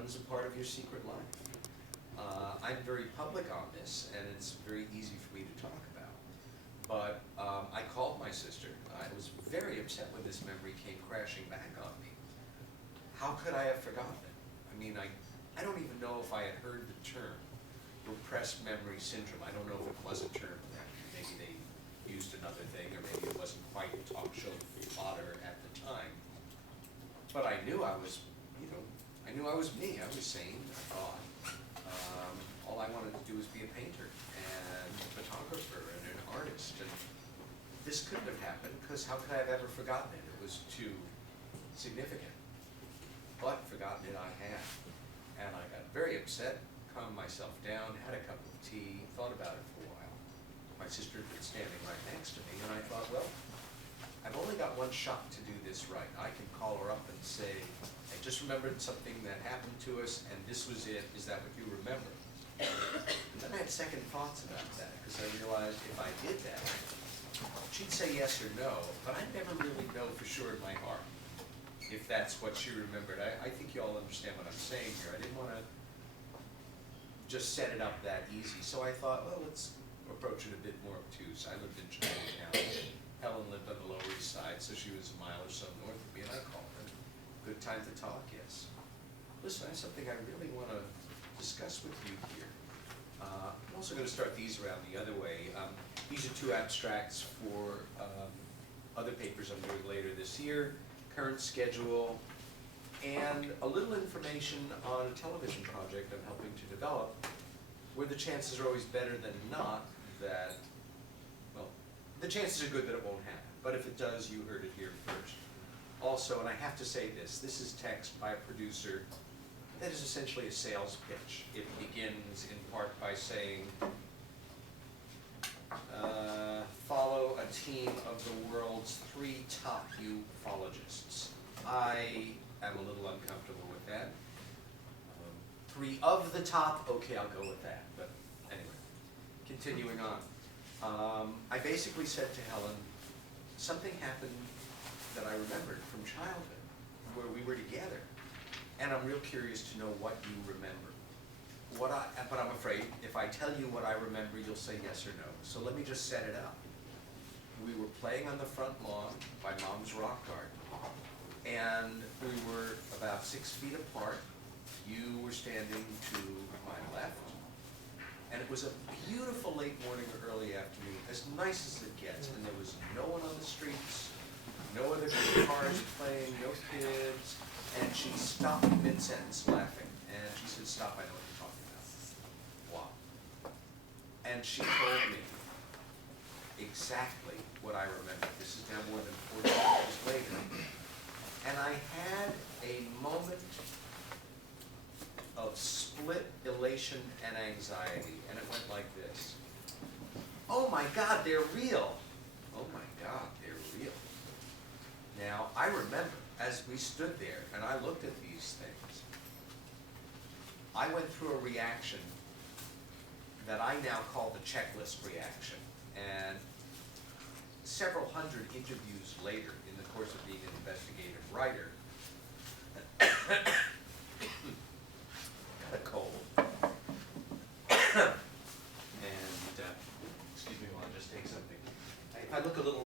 runs a part of your secret life. I'm very public on this, and it's very easy for me to talk about. But I called my sister. I was very upset when this memory came crashing back on me. How could I have forgotten it? I mean, I don't even know if I had heard the term repressed memory syndrome. I don't know if it was a term. Maybe they used another thing, or maybe it wasn't quite talk show fodder at the time. But I knew I was, I knew I was me. I was sane, I thought. All I wanted to do was be a painter and a photographer and an artist. And this couldn't have happened, because how could I have ever forgotten it? It was too significant. But forgotten it I had. And I got very upset, calmed myself down, had a cup of tea, thought about it for a while. My sister had been standing right next to me, and I thought, well, I've only got one shot to do this right. I can call her up and say, I just remembered something that happened to us, and this was it. Is that what you remember? And then I had second thoughts about that, because I realized if I did that, she'd say yes or no, but I'd never really know for sure in my heart if that's what she remembered. I think you all understand what I'm saying here. I didn't want to just set it up that easy. So I thought, well, let's approach it a bit more obtuse. I lived in Chinatown. Helen lived on the Lower East Side, so she was a mile or so north of me, and I called her. Good time to talk, yes. Listen, I have something I really want to discuss with you here. I'm also going to start these around the other way. These are two abstracts for other papers I'm doing later this year, current schedule, and a little information on a television project I'm helping to develop, where the chances are always better than not that, well, the chances are good that it won't happen, but if it does, you heard it here first. Also, and I have to say this is text by a producer that is essentially a sales pitch. It begins in part by saying, follow a team of the world's 3 top ufologists. I am a little uncomfortable with that. 3 of the top, okay, I'll go with that. But anyway, continuing on. I basically said to Helen, something happened that I remembered from childhood, where we were together. And I'm real curious to know what you remember. But I'm afraid if I tell you what I remember, you'll say yes or no. So let me just set it up. We were playing on the front lawn by Mom's rock garden. And we were about 6 feet apart. You were standing to my left. And it was a beautiful late morning or early afternoon, as nice as it gets. And there was no one on the streets, no other cars playing, no kids. And she stopped mid-sentence laughing. And she said, stop, I know what you're talking about. Wow. And she told me exactly what I remember. This is now more than 40 years later. And I had a moment of split elation and anxiety. And it went like this. Oh my God, they're real. Oh my God, they're real. Now, I remember as we stood there and I looked at these things, I went through a reaction that I now call the checklist reaction. And several hundred interviews later, in the course of being an investigative writer,